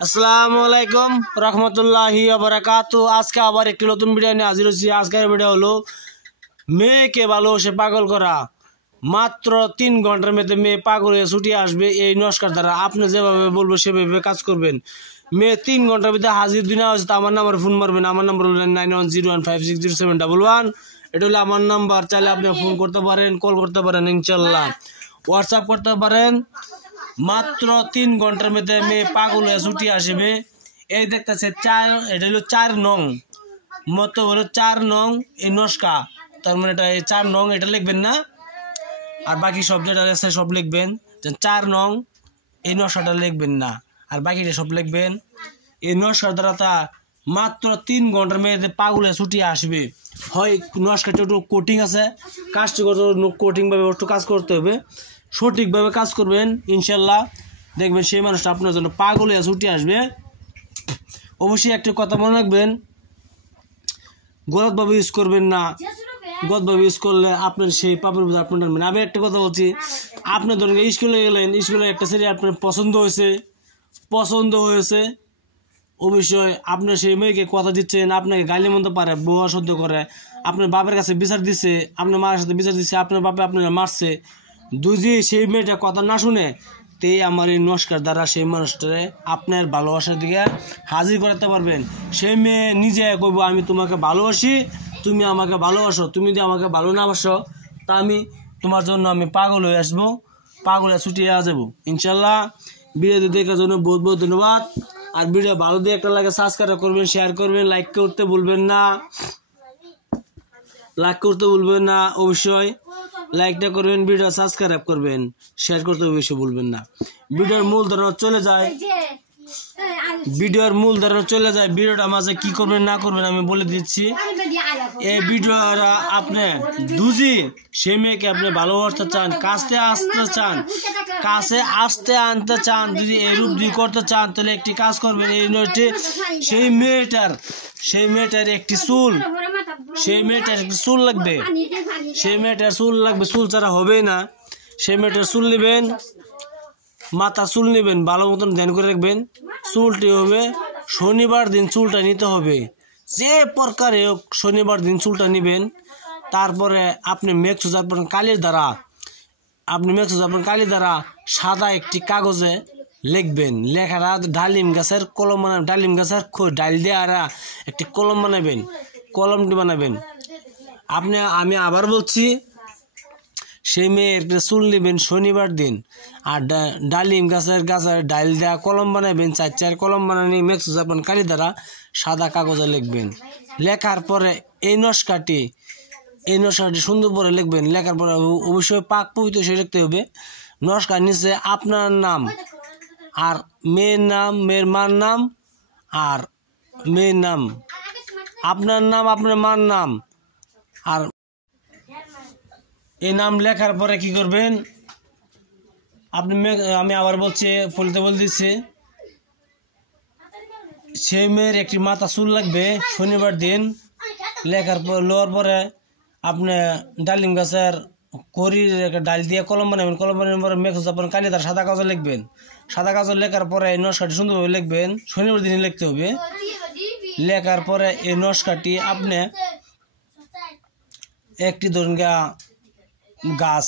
আসসালামু আলাইকুম রহমতুল্লাহি ওয়া বারাকাতু। আজকে আবার একটি নতুন ভিডিও নিয়ে হাজির হয়েছি। আজকের ভিডিও হলো মেয়েকে ভালোবেসে পাগল করা। মাত্র 3 ঘন্টার মধ্যে মেয়ে পাগল হয়ে ছুটি আসবে এই নস্কার দ্বারা। আপনি যেভাবে বলবো সেভাবে কাজ করবেন। মেয়ে 3 ঘন্টার ভিতরে হাজির দিনা হয়েছে, তো আমার নাম্বার ফোন মারবেন। আমার নাম্বার হলো 9101560711। এটা হলো আমার নাম্বার। চাইলে আপনি ফোন করতে পারেন, কল করতে পারেন, ইনশাল্লাহ হোয়াটসঅ্যাপ করতে পারেন। মাত্র 3 ঘন্টার মধ্যে মেয়ে পাগল হয়ে ছুটি আসবে। এই দেখতেছে এটা হলো 4 নং, মত হলো 4 নং এই নস্কা। তার মানে এটা 4 নং এটা লিখবেন না, আর বাকি সব যেটা আছে সব লিখবেন। 4 নং এই নস্কাটা লিখবেন না, আর বাকিটা সব লিখবেন। এই নস্কার দ্বারা মাত্র 3 ঘন্টার মধ্যে পাগল হয়ে ছুটি আসবে। হয় নস্কাটা একটু কোটিং আছে, কাজটি করতে কোটিংভাবে একটু কাজ করতে হবে, সঠিকভাবে কাজ করবেন, ইনশাল্লাহ দেখবেন সেই মানুষটা আপনার জন্য পাগল হয়ে ছুটি আসবে। অবশ্যই একটা কথা মনে রাখবেন, গলতভাবে ইউজ করবেন না। গলতভাবে ইউজ করলে আপনার সেই পাপের বোঝা আপনার টানবেন। আমি একটা কথা বলছি, আপনি ধরেন স্কুলে গেলেন, স্কুলে একটা ছেলে আপনার পছন্দ হয়েছে অবশ্যই আপনার সেই মেয়েকে কথা দিচ্ছেন, আপনাকে গালি মন্দ পারে, বউয়া সহ্য করে, আপনার বাপের কাছে বিচার দিচ্ছে, আপনার মায়ের সাথে বিচার দিচ্ছে, আপনার বাপে আপনারা মারছে, দুজি সেই মেয়েটা কথা না শুনে, তে আমার এই নস্কার দ্বারা সেই মানুষটারে আপনার ভালোবাসার দিকে হাজির করাতে পারবেন। সেই মেয়ে নিজে কইব আমি তোমাকে ভালোবাসি, তুমি আমাকে ভালোবাসো, তুমি যদি আমাকে ভালো না বাসো তা আমি তোমার জন্য আমি পাগল হয়ে আসবো, পাগল হয়ে ছুটিয়ে যাবো ইনশাল্লাহ। ভিডিও দেখার জন্য বহুত বহুত ধন্যবাদ। আর ভিডিও ভালো দিয়ে একটা লাগে সাবস্ক্রাইব করবেন, শেয়ার করবেন, লাইক করতে ভুলবেন না, অবশ্যই লাইকটা করবেন, ভিডিও সাবস্ক্রাইব করবেন, শেয়ার করতে অবশ্যই ভুলবেন না। ভিডিওর মূল ধারণা চলে যায়, ভিডিওটা মাঝে কি করবেন না করবেন আমি বলে দিচ্ছি। এই ভিডিওটা আপনি দুজি সে মেয়েকে আপনি ভালোবাসতে চান, কাছে আসতে আনতে চান, যদি এই রূপ দিয়ে করতে চান তাহলে একটি কাজ করবেন। এই নয়টি সেই মেয়েটার একটি চুল লাগবে, চুল ছাড়া হবে না। সেই মেয়েটার চুল নেবেন, মাথা চুল নেবেন, ভালো মতন ধ্যান করে রাখবেন। চুলটি হবে শনিবার দিন চুলটা নিতে হবে, যে প্রকারে হোক শনিবার দিন চুলটা নেবেন। তারপরে আপনি মেক্সো যাবেন কালির দ্বারা সাদা একটি কাগজে লিখবেন। লেখাটা ডালিম গাছের কলম বানাবেন, ডালিম গাছের ডাল দিয়ে আর একটি কলম বানাবেন, কলমটি বানাবেন। আমি আবার বলছি, সেই মেয়ের চুল নেবেন শনিবার দিন, আর ডালিম গাছের ডাল দেওয়া কলম বানাবেন, 4 কলম বানানি মেক্সো যাবেন কালি দ্বারা সাদা কাগজে লিখবেন। লেখার পরে এই নস্কাটি সুন্দর করে লিখবেন। লেখার পরে অবশ্যই পাক পবিত্র সে লিখতে হবে। নস্কার নিচে আপনার নাম আর মেয়ের নাম, মেয়ের মার নাম আর মেয়ের নাম, আপনার নাম, আপনার মার নাম। আর এই নাম লেখার পরে কি করবেন আপনি, আমি আবার বলছি, বলে দিচ্ছি, সেই মেয়ের একটি মাথা চুল লাগবে শনিবার দিন। লেখার পর লোয়ার পরে আপনি ডালিম গাছের করির ডাল দিয়ে কলম বানাবেন, কলম বানানোর পরে মেঘ আপনার কালি তার সাদা কাগজ লিখবেন। সাদা কাগজ লেখার পরে এই নস্কাটি সুন্দরভাবে লিখবেন, শনিবার দিনে লিখতে হবে। লেখার পরে এই নস্কাটি আপনি একটি ধরুন গাছ,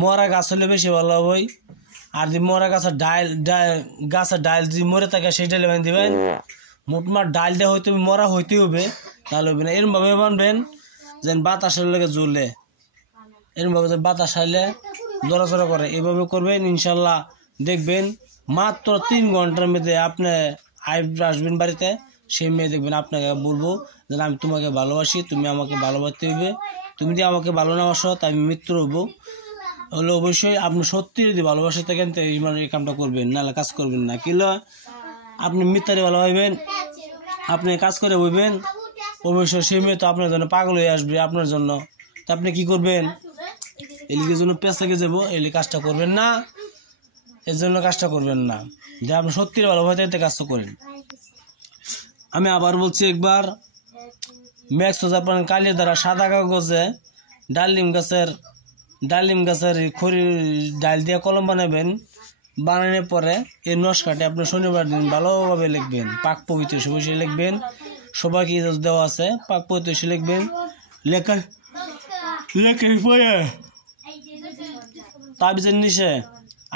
মরা গাছ হলে বেশি ভালো হবে। আর যদি মরা গাছের ডাল যদি মরে থাকে সেই ডালে বানিয়ে দেবেন। মোটমাট ডাল দেওয়া হইতে হবে, মরা হইতে হবে, তাহলে হবে না। এরমভাবে বানবেন যেন বাতাসের লেগে জ্বলে, এরমভাবে বাতাস আইলে জড়াচড়া করে, এভাবে করবেন ইনশাল্লাহ। দেখবেন মাত্র 3 ঘন্টার মধ্যে আপনি আসবেন বাড়িতে, সেই মেয়ে দেখবেন আপনাকে বলবো যে আমি তোমাকে ভালোবাসি, তুমি আমাকে ভালোবাসতে হবে, তুমি যদি আমাকে ভালো না বাসো তা আমি মৃত্যু হবো। হলে অবশ্যই আপনি সত্যি যদি ভালোবাসে থাকেন তো এই কামটা করবেন, নাহলে কাজ করবেন না। কিলো আপনি মিথ্যারে ভালো হইবেন, আপনি কাজ করে হইবেন, অবশ্যই সেই মেয়ে তো আপনার জন্য পাগল হয়ে আসবে আপনার জন্য। তো আপনি কি করবেন, এলিকের জন্য পেঁচা লেগে যাবো, এলি কাজটা করবেন না, এর জন্য কাজটা করবেন না। যে আপনি সত্যি ভালোবাসে থাকতে কাজটা করেন। আমি আবার বলছি একবার, মেক্সো জাপান কালির দ্বারা সাদা কাগজে ডালিম গাছের খড়ি ডাল দিয়ে কলম বানাবেন, বানানোর পরে এই নস্কাটি আপনি শনিবার দিন ভালোভাবে লিখবেন, পাক পবিত্র বসে লিখবেন, সবাইকে ইজাজত দেওয়া আছে, পাক পবিত্র লিখবেন। লেখার পরে তাবিজের নিচে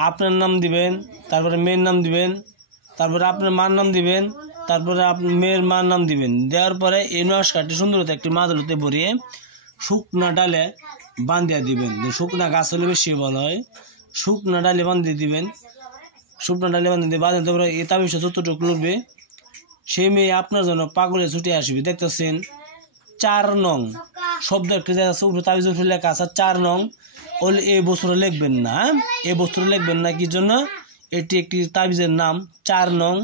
আপনার নাম দিবেন, তারপরে মেয়ের নাম দিবেন, তারপরে আপনার মার নাম দিবেন, তারপরে আপনার মেয়ের মার নাম দিবেন। দেওয়ার পরে এই নস্কাটি সুন্দরতে একটি মাদুলিতে ভরিয়ে শুকনা ডালে বান্ধিয়া দিবেন। শুকনা গাছ হলে বেশি ভালো হয়। শুকনা ডালে বান্ধিয়ে দিবেন, শুকনা ডালে বান্ধিয়ে বাঁধাতে পারে এই তাবিজটা যতটুকু লড়বে সেই মেয়ে আপনার জন্য পাগলে ছুটে আসবে। দেখতেছেন 4 নং শব্দ একটা জায়গা আছে, উপরে তাবিজ লেখা আছে 4 নং। ওই এই বছরে লিখবেন না, এই বছরে লিখবেন না, কি জন্য? এটি একটি তাবিজের নাম 4 নং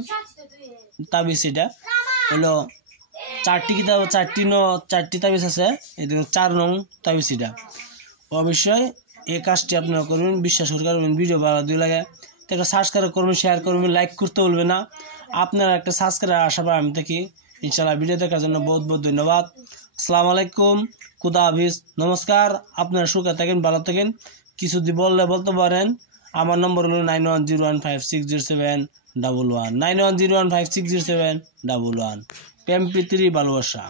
তাবিজ। এটা হলো 4টি কিতাব, 4টি তাবিজ আছে, এটা 4 নং তাবিজ। এটা অবশ্যই এই কাজটি আপনারা করবেন, বিশ্বাস করবেন। ভিডিও ভালো দিয়ে লাগে একটা সাবস্ক্রাইব করবেন, শেয়ার করবেন, লাইক করতে বলবেন না। আপনারা একটা সাবস্ক্রাইব আশা পাই আমি থাকি। ইনশাআল্লাহ ভিডিও দেখার জন্য বহুত বহুত ধন্যবাদ। আসসালামু আলাইকুম, খুদা হাফিজ, নমস্কার। আপনারা সুখে থাকেন, ভালো থাকেন। কিছু যদি বলতে পারেন। আমার নম্বর হলো 9101560711 9101560711। MP3 ভালোবাসা।